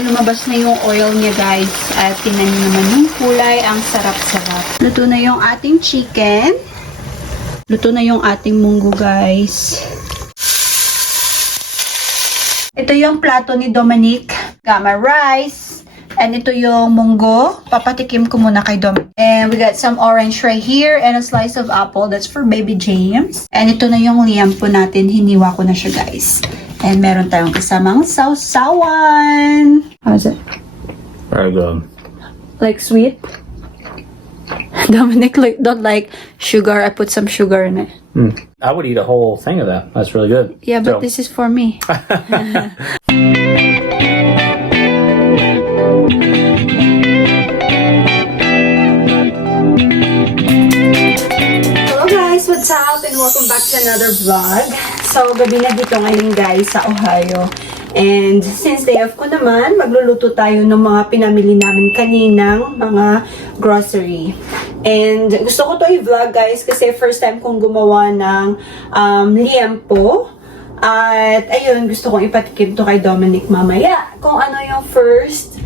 Ayan, lumabas na yung oil niya, guys. At tingnan niyo naman yung kulay. Ang sarap-sarap. Luto na yung ating chicken. Luto na yung ating munggo, guys. Ito yung plato ni Dominic. Gamma rice. And ito yung munggo. Papatikim ko muna kay Dom. And we got some orange right here and a slice of apple. That's for baby James. And ito na yung liampo natin. Hiniwa ko na siya, guys. And meron tayong kasamang sausawan. How's it? Very good. Like sweet? Dominic don't like sugar. I put some sugar in it. I would eat a whole thing of that. That's really good. Yeah, but this is for me. Hello guys, what's up? And welcome back to another vlog. So, gabi na dito ngayon guys sa Ohio. And since day off ko naman, magluluto tayo ng mga pinamili namin kaninang mga grocery. And gusto ko to i-vlog guys kasi first time kong gumawa ng liempo. At ayun, gusto kong ipatikim to kay Dominic mamaya kung ano yung first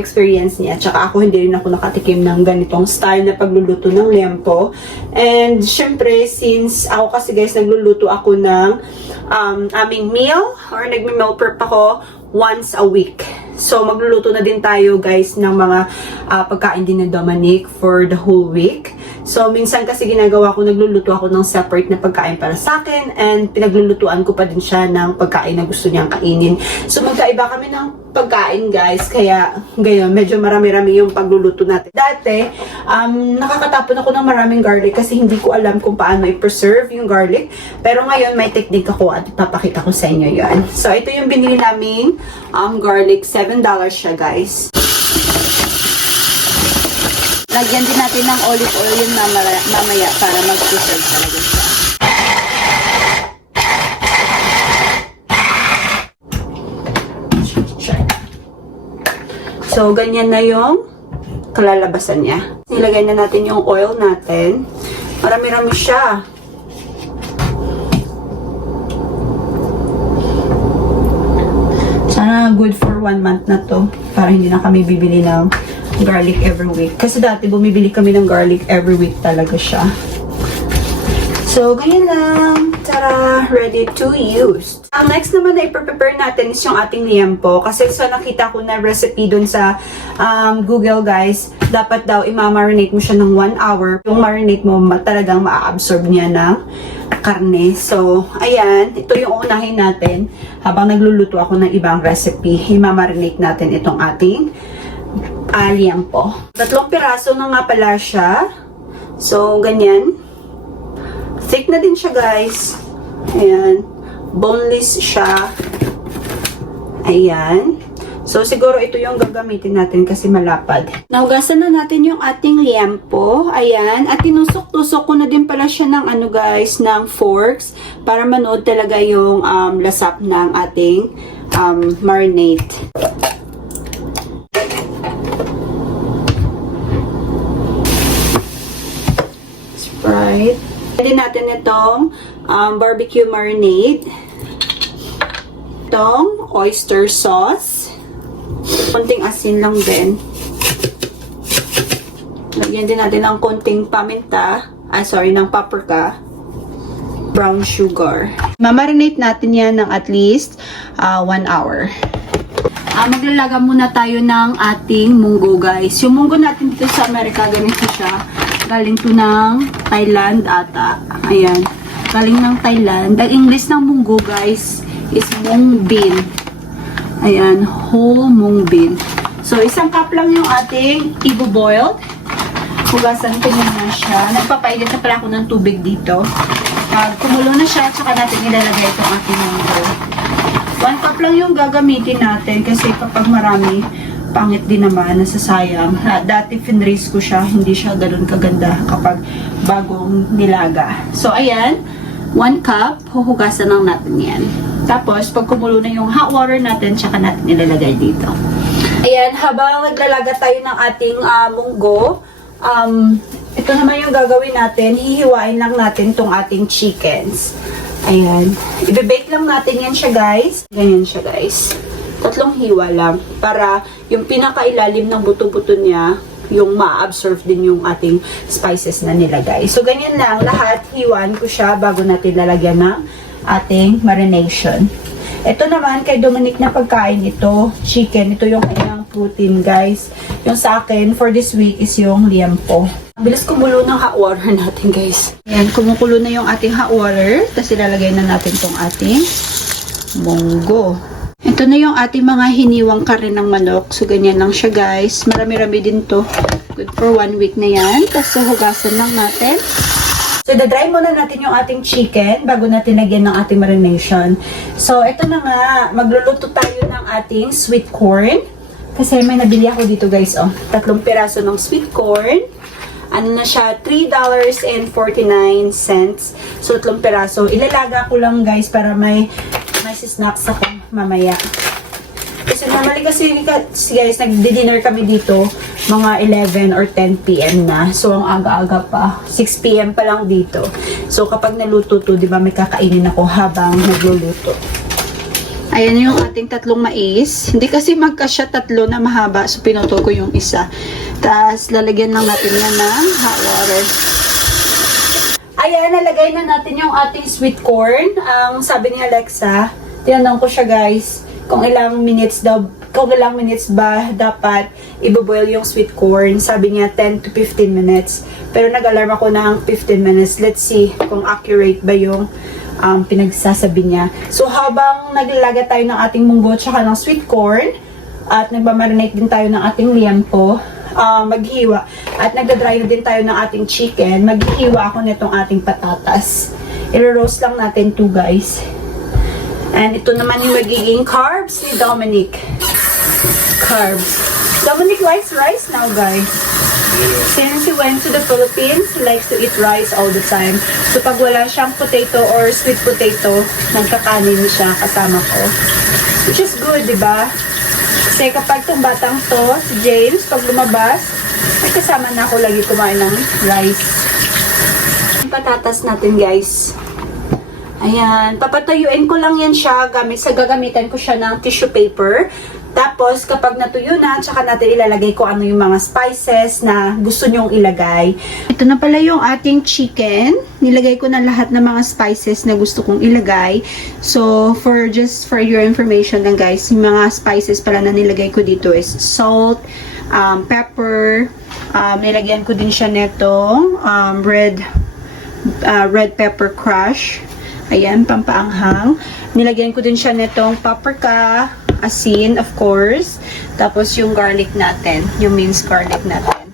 experience niya. Tsaka ako, hindi rin ako nakatikim ng ganitong style na pagluluto ng liempo. And syempre, since ako kasi guys, nagluluto ako ng aming meal or nagme-meal prep ako once a week. So, magluluto na din tayo guys ng mga pagkain din ni Dominic for the whole week. So, minsan kasi ginagawa ko, nagluluto ako ng separate na pagkain para sa akin and pinaglulutuan ko pa din siya ng pagkain na gusto niyang kainin. So, magkaiba kami ng pagkain guys, kaya ngayon medyo marami-rami yung pagluluto natin. Dati, nakakatapon ako ng maraming garlic kasi hindi ko alam kung paano i-preserve yung garlic. Pero ngayon may technique ako at papakita ko sa inyo yan. So, ito yung binili naming garlic. $7 siya guys. Lagyan din natin ng olive oil yung mamaya para mag-preserve talaga siya. So, ganyan na yung kalalabasan niya. Nilagay na natin yung oil natin. Marami-rami siya. Sana good for 1 month na to. Para hindi na kami bibili ng garlic every week. Kasi dati bumibili kami ng garlic every week talaga siya. So, ganyan lang. Tara, ready to use. Ang next naman na i-prepare natin is yung ating liempo. Kasi sa nakita ko na recipe dun sa Google guys, dapat daw i-marinate mo siya ng 1 hour. Yung marinate mo, talagang ma-absorb niya ng karne. So, ayan. Ito yung unahin natin. Habang nagluluto ako ng ibang recipe, i-marinate natin itong ating liempo. 3 piraso na nga pala siya. So, ganyan. Thick na din siya, guys. Ayan. Boneless siya. Ayan. So, siguro ito yung gagamitin natin kasi malapad. Naugasan na natin yung ating liempo. Ayan. At tinusok-tusok ko na din pala siya ng ano, guys, ng forks para manood talaga yung lasap ng ating marinade. Sprite. Pwede natin itong barbecue marinade. Itong oyster sauce. Konting asin lang din. Lagyan din natin ng konting paminta. Ng paprika. Brown sugar. Mamarinate natin yan ng at least 1 hour. Maglalaga muna tayo ng ating munggo guys. Yung munggo natin dito sa Amerika, ganito siya. Galing to ng Thailand ata. Ayan. Galing ng Thailand. Ang English ng munggo guys is mung bean. Ayan. Whole mung bean. So, 1 cup lang yung ating ibo-boiled. Hugasan ko muna siya. Nagpapainit na pala ako ng tubig dito. Pag kumulo na siya, tsaka natin ilalagay itong ating munggo. 1 cup lang yung gagamitin natin kasi kapag marami, pangit din naman, nasasayang. Dati finraise ko siya, hindi siya ganoon kaganda kapag bagong nilaga. So, ayan, 1 cup, huhugasan lang natin yan. Tapos, pag kumulo na yung hot water natin, tsaka natin ilalagay dito. Ayan, habang naglalaga tayo ng ating munggo, ito naman yung gagawin natin, hihiwain lang natin tong ating chickens. Ayan. Ibe-bake lang natin yan siya, guys. Ganyan siya, guys. Tatlong hiwa lang para yung pinakailalim ng buto-buto niya, yung ma-absorb din yung ating spices na nilagay. So, ganyan lang. Lahat, hiwan ko siya bago natin lalagyan ng ating marination. Ito naman, kay Dominic na pagkain ito, chicken. Ito yung kanyang protein, guys. Yung sa akin, for this week, is yung liempo. Ang bilis kumulo ng hot water natin, guys. Ayan, kumukulo na yung ating hot water. Tapos ilalagay na natin tong ating munggo. Ito na yung ating mga hiniwang kare ng manok. So, ganyan lang siya, guys. Marami-rami din to. Good for 1 week na yan. Tapos, hugasan lang natin. So, da-dry muna natin yung ating chicken bago natin lagyan ng ating marination. So, ito na nga. Magluluto tayo ng ating sweet corn. Kasi may nabili ako dito, guys. Oh, 3 piraso ng sweet corn. Ano na siya? $3.49. So, 3 piraso. Ilalaga ko lang, guys, para may snacks ako mamaya. Kasi normally kasi guys, nagdi-dinner kami dito mga 11 or 10 p.m. na. So, ang aga-aga pa. 6 p.m. pa lang dito. So, kapag naluto to, di ba, may kakainin ako habang nagluluto. Ayan yung ating 3 mais. Hindi kasi magkasya 3 na mahaba. So, pinutol ko yung isa. Tapos, lalagyan lang natin yan ng hot water. Ayan, nalagay na natin yung ating sweet corn. Ang sabi ni Alexa, tinanong ko siya, guys, kung ilang minutes ba dapat i-boil yung sweet corn. Sabi niya 10 to 15 minutes. Pero nag-alarm ako ng 15 minutes. Let's see kung accurate ba yung pinagsasabi niya. So, habang naglalaga tayo ng ating munggo tsaka ng sweet corn at nagmamarinate din tayo ng ating liempo, maghiwa at nagdadry na din tayo ng ating chicken, maghiwa ako nitong ating patatas. I-roast lang natin 2, guys. And ito naman yung magiging carbs ni Dominic. Carbs. Dominic likes rice now, guys. Since he went to the Philippines, he likes to eat rice all the time. So, pag wala siyang potato or sweet potato, nagkakanin siya kasama ko. Which is good, di ba? Kasi kapag itong batang to, si James, pag lumabas, may kasama na ako lagi kumain ng rice. Yung patatas natin, guys. Ayan, papatuyuin ko lang yan siya, gagamitan ko siya ng tissue paper. Tapos, kapag natuyo na, tsaka natin ilalagay ko ano yung mga spices na gusto nyong ilagay. Ito na pala yung ating chicken. Nilagay ko na lahat ng mga spices na gusto kong ilagay. So, just for your information lang, guys, yung mga spices pala na nilagay ko dito is salt, pepper, nilagyan ko din siya netong red pepper crush. Ayan, pampaanghang. Nilagyan ko din siya netong paprika, asin, of course. Tapos yung garlic natin, yung minced garlic natin.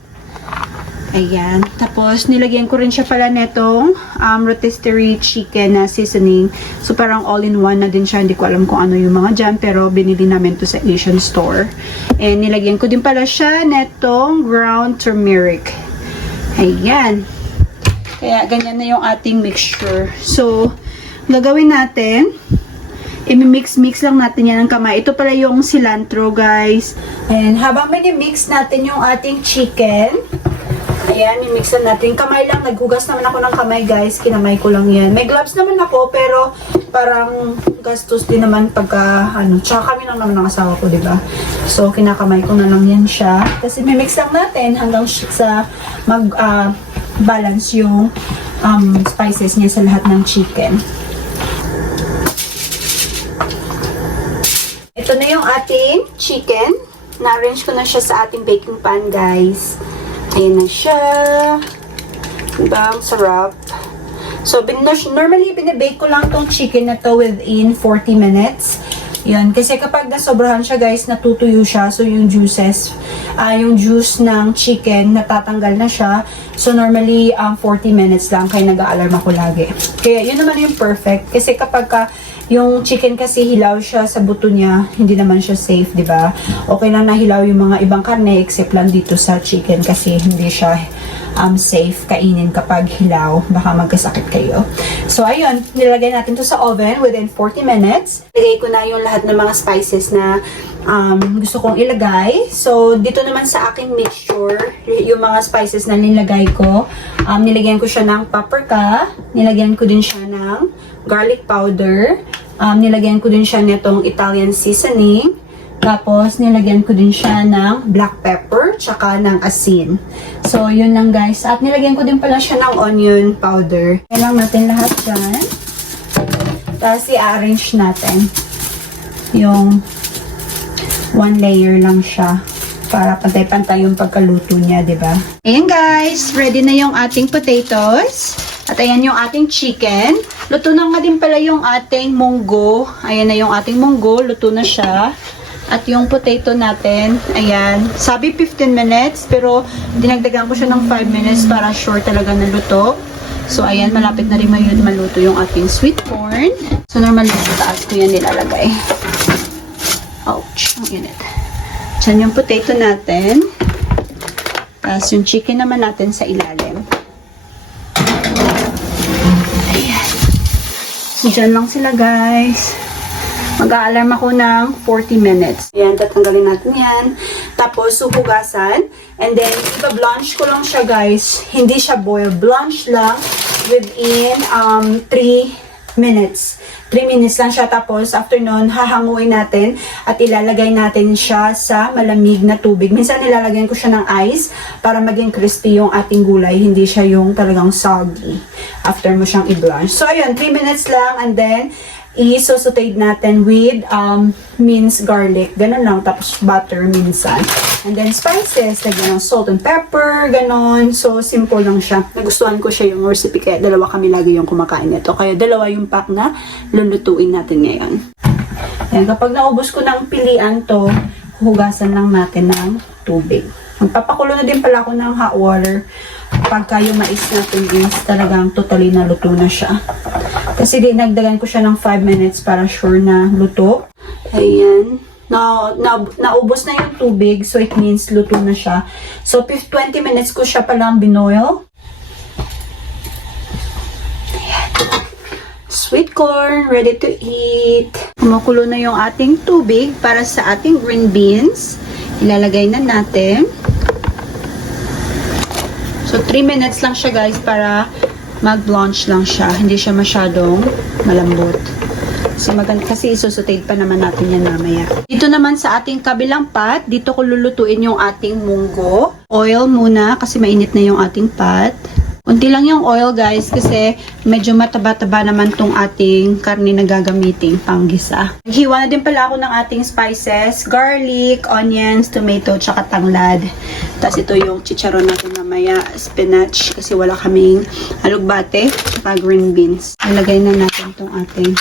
Ayan. Tapos, nilagyan ko rin siya pala netong rotisserie chicken na seasoning. So, parang all-in-one na din siya. Hindi ko alam kung ano yung mga dyan, pero binili namin to sa Asian store. And nilagyan ko din pala siya netong ground turmeric. Ayan. Kaya, ganyan na yung ating mixture. So, gagawin natin, i-mix lang natin yan ng kamay. Ito pala yung cilantro, guys. And habang mini-mix natin yung ating chicken, ayan, i-mix na natin. Kamay lang, naghugas naman ako ng kamay, guys. Kinamay ko lang yan. May gloves naman ako, pero parang gastos din naman pagka, tsaka kami lang naman ng asawa ko, diba? So, kinakamay ko na lang yan siya. Kasi i-mix lang natin hanggang sa balance yung spices niya sa lahat ng chicken. Ito na yung ating chicken. Na-arrange ko na siya sa ating baking pan, guys. Ayan na siya. Diba? Ang sarap. So, normally, binibake ko lang tong chicken na to within 40 minutes. Yan. Kasi kapag nasobrahan siya, guys, natutuyo siya. So, yung juice ng chicken, natatanggal na siya. So, normally, 40 minutes lang. Kaya nag-a-alarm ako lagi. Kaya, yun naman yung perfect. Kasi kapag yung chicken kasi hilaw siya sa buto niya, hindi naman siya safe, di ba? Okay lang na hilaw yung mga ibang karne, except lang dito sa chicken kasi hindi siya safe kainin kapag hilaw. Baka magkasakit kayo. So, ayun. Nilagay natin to sa oven within 40 minutes. Nilagay ko na yung lahat ng mga spices na gusto kong ilagay. So, dito naman sa aking mixture, yung mga spices na nilagay ko, nilagyan ko siya ng paprika, nilagyan ko din siya ng garlic powder, nilagyan ko din siya nitong Italian seasoning, Tapos, nilagyan ko din siya ng black pepper, tsaka ng asin. So, yun lang guys. At nilagyan ko din pala siya ng onion powder. Yan lang natin lahat dyan. Tapos, i-arrange natin yung one layer lang siya para pantay-pantay yung pagkaluto niya, di ba? Ayan guys, ready na yung ating potatoes. At ayan yung ating chicken. Luto na nga din pala yung ating munggo. Ayan na yung ating munggo, luto na siya. At yung potato natin, ayan, sabi 15 minutes, pero dinagdagan ko siya ng 5 minutes para sure talaga na luto. So, ayan, malapit na rin maluto yung ating sweet corn. So, normally sa taas ko yan nilalagay. Ouch, ang init. Diyan yung potato natin. Tapos yung chicken naman natin sa ilalim. Ayan. So, dyan lang sila guys. Mag-a-alarm ako ng 40 minutes. Ayan, tatanggalin natin yan. Tapos, suhugasan. And then, ipa-blanch ko lang siya guys. Hindi siya boil. Blanch lang within 3 minutes. 3 minutes lang siya. Tapos, after nun, hahanguin natin at ilalagay natin siya sa malamig na tubig. Minsan, nilalagyan ko siya ng ice para maging crispy yung ating gulay. Hindi siya yung talagang soggy after mo siyang i-blanch. So, ayun, 3 minutes lang and then, i-sauteed natin with minced garlic. Ganun lang. Tapos butter minsan. And then spices. Lagyan ng salt and pepper. Ganon. So, simple lang siya. Nagustuhan ko siya yung recipe. Kaya dalawa kami lagi yung kumakain nito. Kaya dalawa yung pack na lulutuin natin ngayon. Ayan, kapag naubos ko ng pilian to, hugasan lang natin ng tubig. Magpapakulo na din pala ako ng hot water. Pagka yung mais natin is talagang totally na luto na siya. Kasi dinagdagan ko siya ng 5 minutes para sure na luto. Ayan. Naubos na yung tubig, so it means luto na siya. So, 20 minutes ko siya palang binoil. Ayan. Sweet corn, ready to eat. Kumukulo na yung ating tubig para sa ating green beans. Ilalagay na natin. So, 3 minutes lang siya guys para mag-blanch lang siya. Hindi siya masyadong malambot. Kasi isusutade pa naman natin yan mamaya. Dito naman sa ating kabilang pot, dito ko lulutuin yung ating munggo. Oil muna kasi mainit na yung ating pot. Unti lang yung oil guys kasi medyo mataba-taba naman tong ating karne na gagamiting panggisa. Hiwa na din pala ako ng ating spices, garlic, onions, tomato, tsaka tanglad. Tapos ito yung chicharon natin mamaya, spinach kasi wala kaming alugbate, tsaka green beans. Ilagay na natin tong ating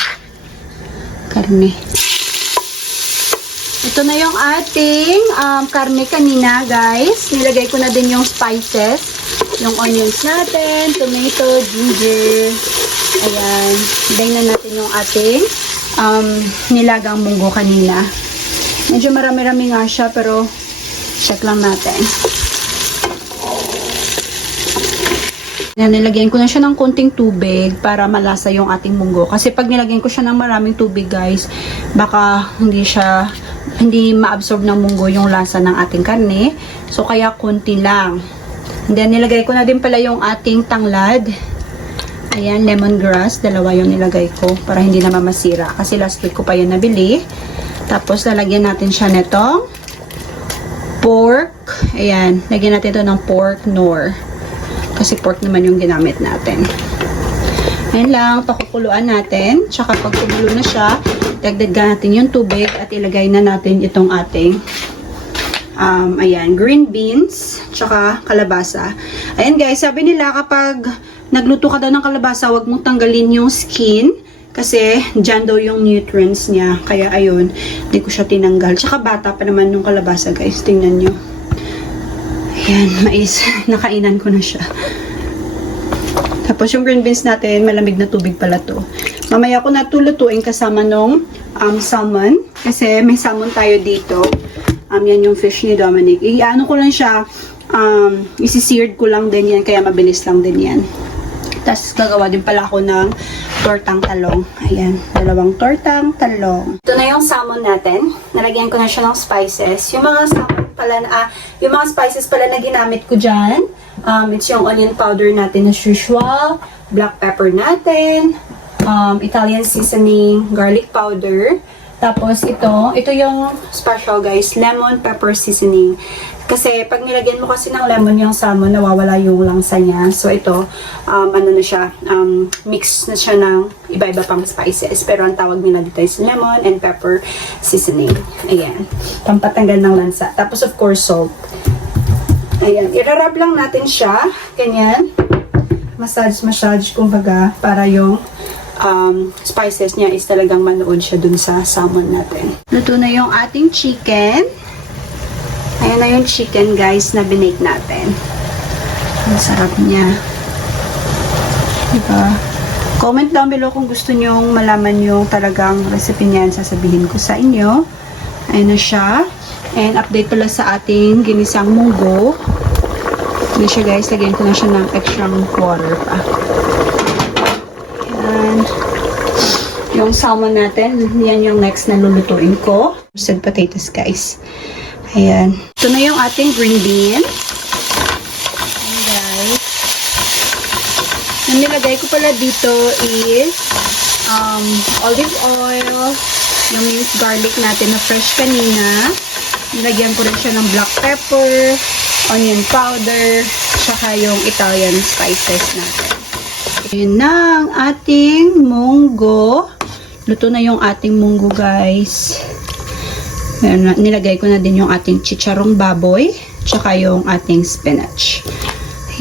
karne. Ito na yung ating karne kanina guys. Nilagay ko na din yung spices. Yung onions natin, tomato, ginger. Ayan. Ilagay na natin yung ating nilagang munggo kanina. Medyo marami-rami nga siya pero check lang natin. Nilagyan ko na siya ng konting tubig para malasa yung ating munggo. Kasi pag nilagyan ko siya ng maraming tubig guys, baka hindi ma-absorb ng munggo yung lasa ng ating karne. So kaya konti lang. And then nilagay ko na din pala yung ating tanglad. Ayan, lemongrass. Dalawa yung nilagay ko para hindi naman masira. Kasi last week ko pa yun nabili. Tapos lalagyan natin siya netong pork. Ayan, lagyan natin ito ng pork nor. Kasi pork naman yung ginamit natin. Ayan lang, pakukuluan natin. Tsaka pag kumulo na siya, dagdagan natin yung tubig at ilagay na natin itong ating ayan, green beans, tsaka kalabasa. Ayan guys, sabi nila kapag nagluto ka daw ng kalabasa, huwag mong tanggalin yung skin kasi dyan daw yung nutrients niya. Kaya ayun, hindi ko siya tinanggal. Tsaka bata pa naman yung kalabasa guys, tingnan nyo. Ayan, mais. Nakainan ko na siya. Tapos yung green beans natin, malamig na tubig pala to. Mamaya ko natulutuin kasama nung salmon. Kasi may salmon tayo dito. Yan yung fish ni Dominic. Ano ko lang siya, isi-seared ko lang din yan, kaya mabilis lang din yan. Tapos gagawa din pala ako ng tortang talong. Ayan, 2 tortang talong. Ito na yung salmon natin. Nalagyan ko na siya ng spices. Yung mga salmon pala yung mga spices pala na ginamit ko dyan. It's yung onion powder natin as usual, black pepper natin, Italian seasoning, garlic powder, Tapos ito yung special guys, lemon pepper seasoning. Kasi pag nilagyan mo kasi ng lemon yung salmon, nawawala yung langsa niya. So ito, ano na siya, mix na siya ng iba-iba pang spices. Pero ang tawag nila dito is lemon and pepper seasoning. Ayan, pampatanggal ng lansa. Tapos of course salt. Ayan, irarab lang natin siya, ganyan. Massage, kumbaga, para yung spices niya is talagang manood siya dun sa salmon natin. Luto na yung ating chicken. Ayan na yung chicken guys na binake natin. Ang sarap niya. Diba? Comment down below kung gusto nyong malaman yung talagang recipe niyan. Sasabihin ko sa inyo. Ayan na siya. And update pala sa ating ginisang munggo. Ayan siya guys. Lagyan ko na siya ng extra water pa. Ayan. Yung salmon natin. Yan yung next na lulutuin ko. Roasted potatoes guys. Ayan. Ito na yung ating green bean. Ayan guys. Yung nilagay ko pala dito is olive oil, yung minced garlic natin na fresh kanina. Nilagyan ko rin siya ng black pepper, onion powder, tsaka yung Italian spices natin. Ayan na ang ating munggo. Luto na yung ating munggo guys. Ayan, nilagay ko na din yung ating chicharong baboy, tsaka yung ating spinach.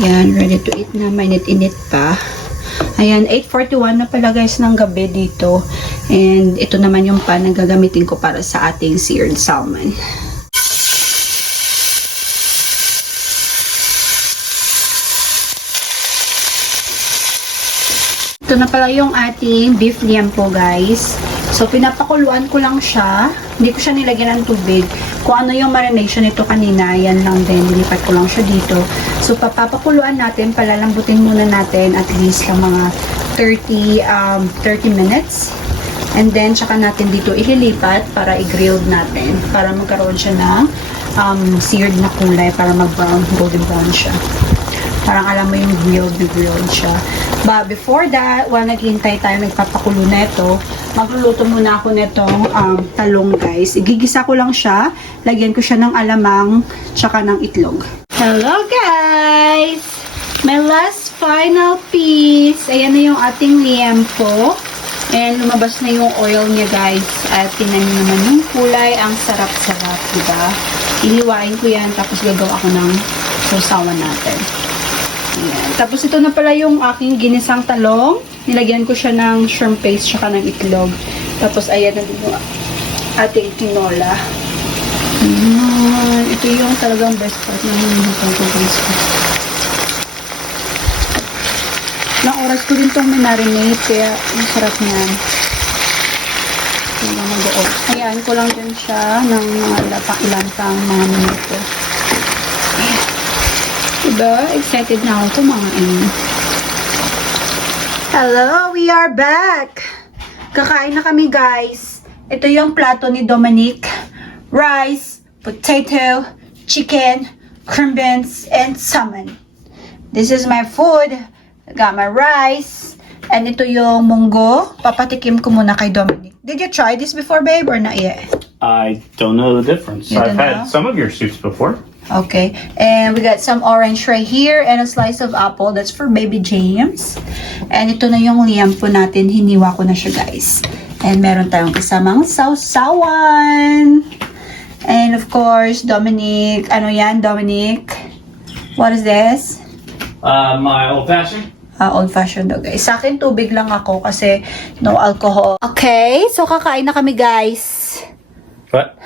Ayan, ready to eat na. Mainit-init pa. Ayan, 8:41 na pala guys ng gabi dito. And ito naman yung pan na gagamitin ko para sa ating seared salmon. Ito na pala yung ating beef liempo guys. So, pinapakuluan ko lang siya. Hindi ko siya nilagyan ng tubig. Kung ano yung marination nito kanina, yan lang din. Nilipat ko lang siya dito. So, papapakuluan natin. Palalambutin muna natin at least lang mga 30 minutes. And then, tsaka natin dito ililipat para i-grilled natin. Para magkaroon siya ng seared na kulay. Para mag-brown, golden brown siya. Parang alam mo yung grilled siya. But before that, while naghihintay tayo nagpapakulo na ito, magluluto muna ako nitong talong guys. Igigisa ko lang siya. Lagyan ko siya ng alamang tsaka ng itlog. Hello guys! My last final piece. Ayan na yung ating liempo. And lumabas na yung oil niya guys. At tingnan niyo naman yung kulay. Ang sarap-sarap, diba? Iliwain ko yan tapos gagawa ako ng sausawan natin. Ayan. Tapos ito na pala yung aking ginisang talong. Nilagyan ko siya ng shrimp paste tsaka ng itlog. Tapos ayan na din yung ating tinola. Ayan. Ito yung talagang best part na hinihipan ko guys. Ilang oras ko din itong marinate kaya ang sarap niyan. Ito lang mag-off. Ayan ko lang din siya ng mga ilang mga minuto. Diba? Excited na ako kumain. Hello! We are back! Kakain na kami guys. Ito yung plato ni Dominic. Rice, potato, chicken, cream beans, and salmon. This is my food. I got my rice. And ito yung munggo. Papatikim ko muna kay Dominic. Did you try this before, babe, or not yet? I don't know the difference. You I've don't had know? some of your soups before. Okay, and we got some orange right here and a slice of apple. That's for baby James. And ito na yung liempo natin. Hiniwa ko na siya, guys. And meron tayong kasamang sausawan. And of course, Dominic. Ano yan, Dominic? What is this? My old-fashioned. Old-fashioned daw, guys. Sa akin, tubig lang ako kasi no alcohol. Okay, so kakain na kami, guys. What?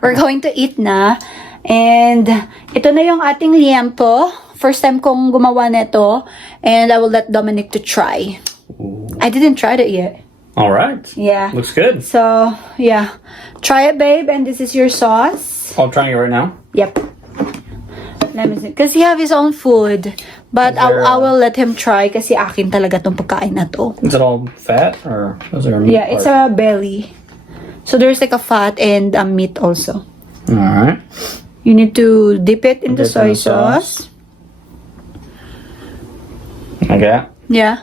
We're going to eat na. And ito na yung ating liempo. First time kong gumawa nito. And I will let Dominic to try. Ooh. I didn't try it yet. All right. Yeah. Looks good. So, yeah. Try it, babe. And this is your sauce. I'm trying it right now. Yep. Let me see. Because he have his own food. But Is there, I will let him try kasi akin talaga tong pagkain na to. Is it all fat or is there a meat Yeah, it's part? a belly. So there's like a fat and a meat also. All right. You need to dip it in the Dip soy in the sauce. sauce. Okay. Yeah.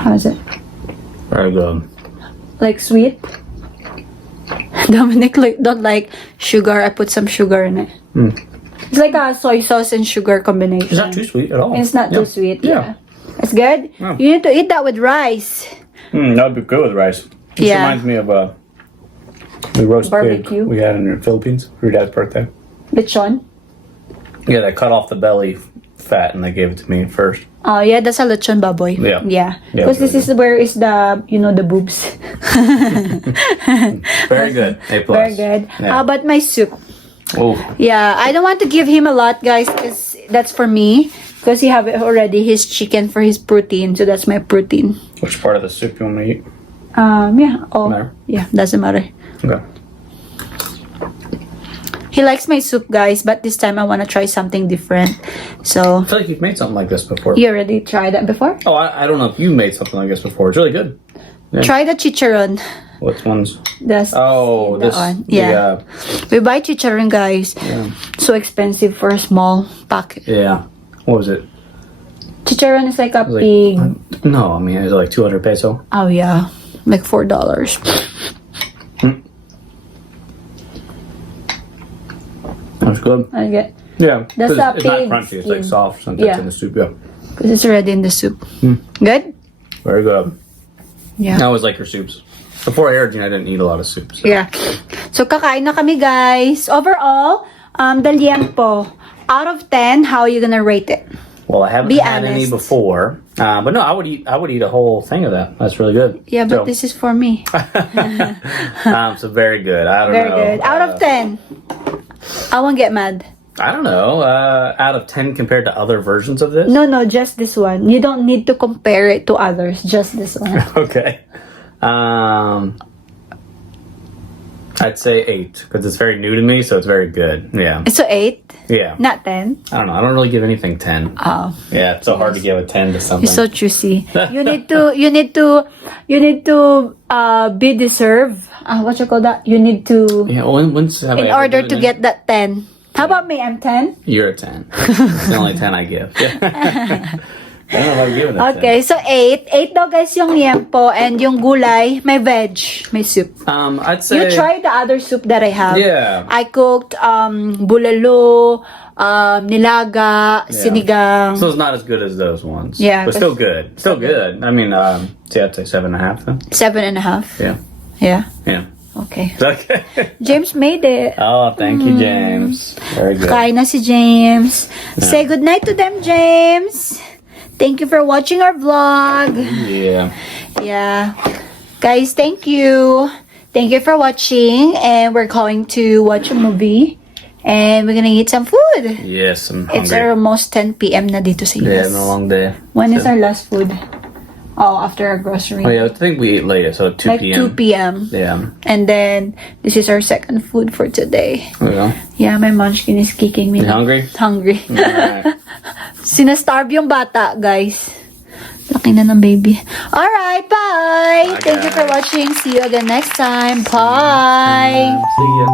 How is it? Very good. Like sweet? Dominic don't like sugar. I put some sugar in it. Mm. It's like a soy sauce and sugar combination. It's not too sweet at all. It's not too sweet. Yeah. It's good. Yeah. You need to eat that with rice. That would be good with rice. This Yeah. reminds me of the roast Barbecue. pig we had in the Philippines for your dad's birthday. Lechon. Yeah, they cut off the belly fat and they gave it to me at first. Oh yeah, that's a lechon baboy. Yeah. Yeah. Yeah, Because this very is where is the the boobs. Very good. A plus. Very good. Yeah. How about my soup? Oh, Yeah, I don't want to give him a lot, guys, because that's for me. Because he have already his chicken for his protein, so that's my protein. which part of the soup you want me to eat? Yeah. Oh, There. yeah, doesn't matter. Okay. He likes my soup, guys, but this time I want to try something different. So, I feel like you've made something like this before. you already tried that before? Oh, I don't know if you made something like this before. It's really good. Yeah. Try the chicharon. What ones? That's Oh, that this. one. Yeah. We buy chicharon, guys. Yeah. So expensive for a small packet. Yeah. What was it? Chicharon is like a It was pig. No, I mean, it was like 200 peso. Oh, yeah. Like $4. That was good. I get. Yeah. That's 'cause a it's not pig crunchy. It's like skin. soft since Yeah. it's in the soup. Yeah. Because it's already in the soup. Good? Very good. Yeah. I always like your soups. Before I aired, I didn't eat a lot of soups. Yeah. So, kakain na kami, guys. Overall, the liempo, out of 10, how are you gonna rate it? Well, I haven't Be had any honest. before, but no, I would eat a whole thing of that. That's really good. Yeah, but So, this is for me. so very good. I don't Very know. good. Out of 10, I won't get mad. I don't know. Out of 10 compared to other versions of this. No, just this one. You don't need to compare it to others. Just this one. Okay. I'd say 8 because it's very new to me, so it's very good. Yeah. So 8, Yeah. not 10. I don't know. I don't really give anything 10. Oh, Yeah, it's so hard to give a 10 to something. you're so choosy. You need to be deserved. What you call that? You need to yeah. When's have I in ever order given to get that 10. How about me? I'm 10. You're a 10. It's the only 10 I give. I don't know if I've given it 10. Okay, so 8. 8 daw guys yung liempo and yung gulay, may veg, may soup. I'd say. You try the other soup that I have. Yeah. I cooked bulalo, nilaga, sinigang. So it's not as good as those ones. Yeah, But still good. Still good. I mean, see, I'd say 7.5 then. 7.5. Yeah. Yeah. Yeah. Okay. Okay. James made it. Oh, thank you, James. Very good. Kain na si James. Say goodnight to them, James. Thank you for watching our vlog. Yeah. Yeah. Guys, thank you. Thank you for watching. And we're going to watch a movie. And we're gonna eat some food. Yes, I'm hungry. It's almost 10 p.m. na dito sa Yeah, US. been a long day. When is So- our last food? Oh, after our grocery. Oh, yeah, I think we ate later, so 2 like p.m. 2 p.m. Yeah. And then, this is our second food for today. There we go. Yeah, my munchkin is kicking me. You hungry? Hungry. Alright. Sinastarve yung bata, guys. Laki na ng baby. Alright, bye! Bye, Thank you for guys. watching. See you again next time. Bye! See ya.